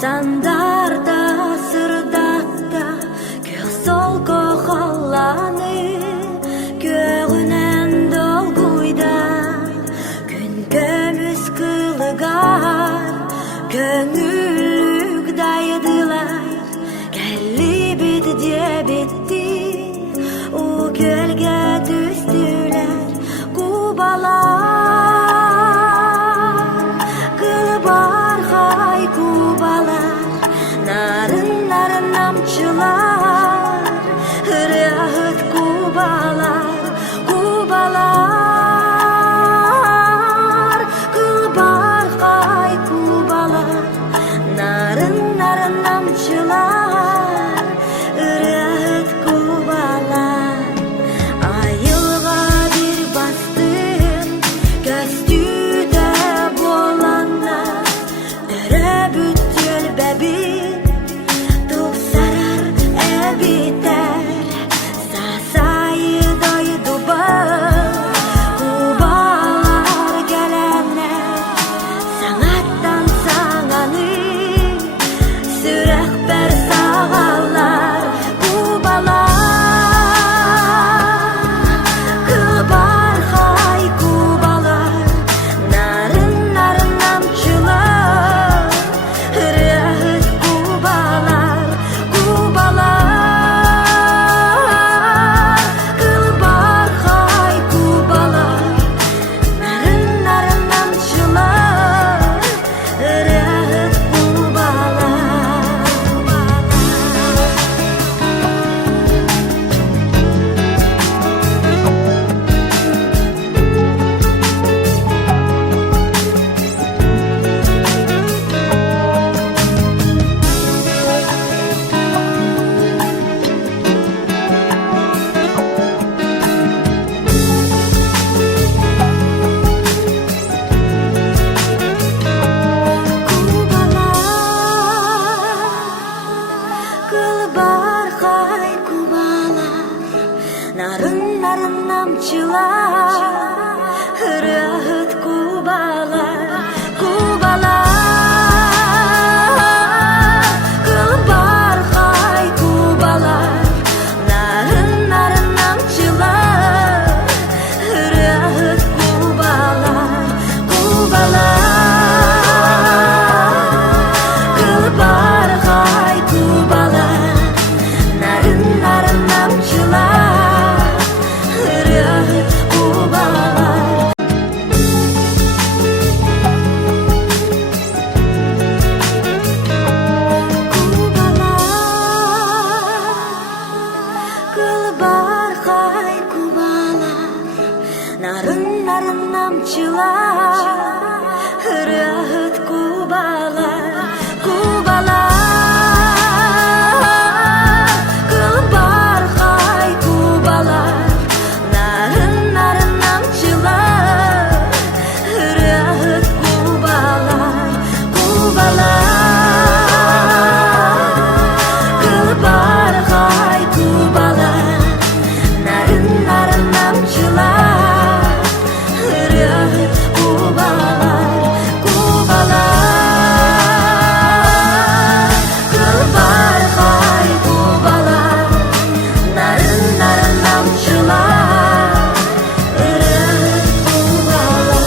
Sandarda sırdatta Gök sol koxallany Göğünen dolguyda Gün kömüz kılgar Köngüllük daydılar Gelli bitti diye bitti O gölge düştüler Kubalar Kılbar hay kubalar Narın narın namçılar Hırahıt kubalar Kubalar Kılbar hay kubalar Narın narın namçılar Hırahıt kubalar Ayılga bir bastım Göstüde bolanda Öre bütül bebi Tuk sarar ebiter Sasayı doydu bağ Kubalar gelenler Sanattan sananı Sürek ber sağallar Kubalar Kılbar hay kubalar Narın narın namçılar Hırahıt kubalar Kubalar Kılbar hay kubalar Narın narın namçılar Hırahıt kubalar Kılbar hay kubalar Narın narın namçılar Hırahıt kubalar Kubalar Kılbar hay kubalar Narın narın namçılar Hırahıt kubalar Kubalar Kılbar hay kubalar Narın narın namçılar Hırahıt kubalar Kılbar hay kubalar Narın narın namçılar Hırahıt kubalar Kubalar Kılbar hay kubalar Narın narın namçılar Hırahıt kubalar Kubalar Kılbar hay kubalar Narın narın namçılar Hırahıt kubalar Kubalar Kılbar hay kubalar Narın narın namçılar Hırahıt kubalar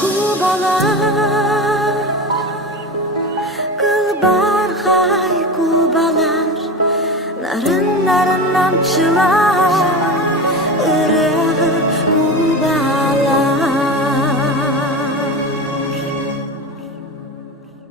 Kubalar Kılbar hay kubalar Narın narın namçılar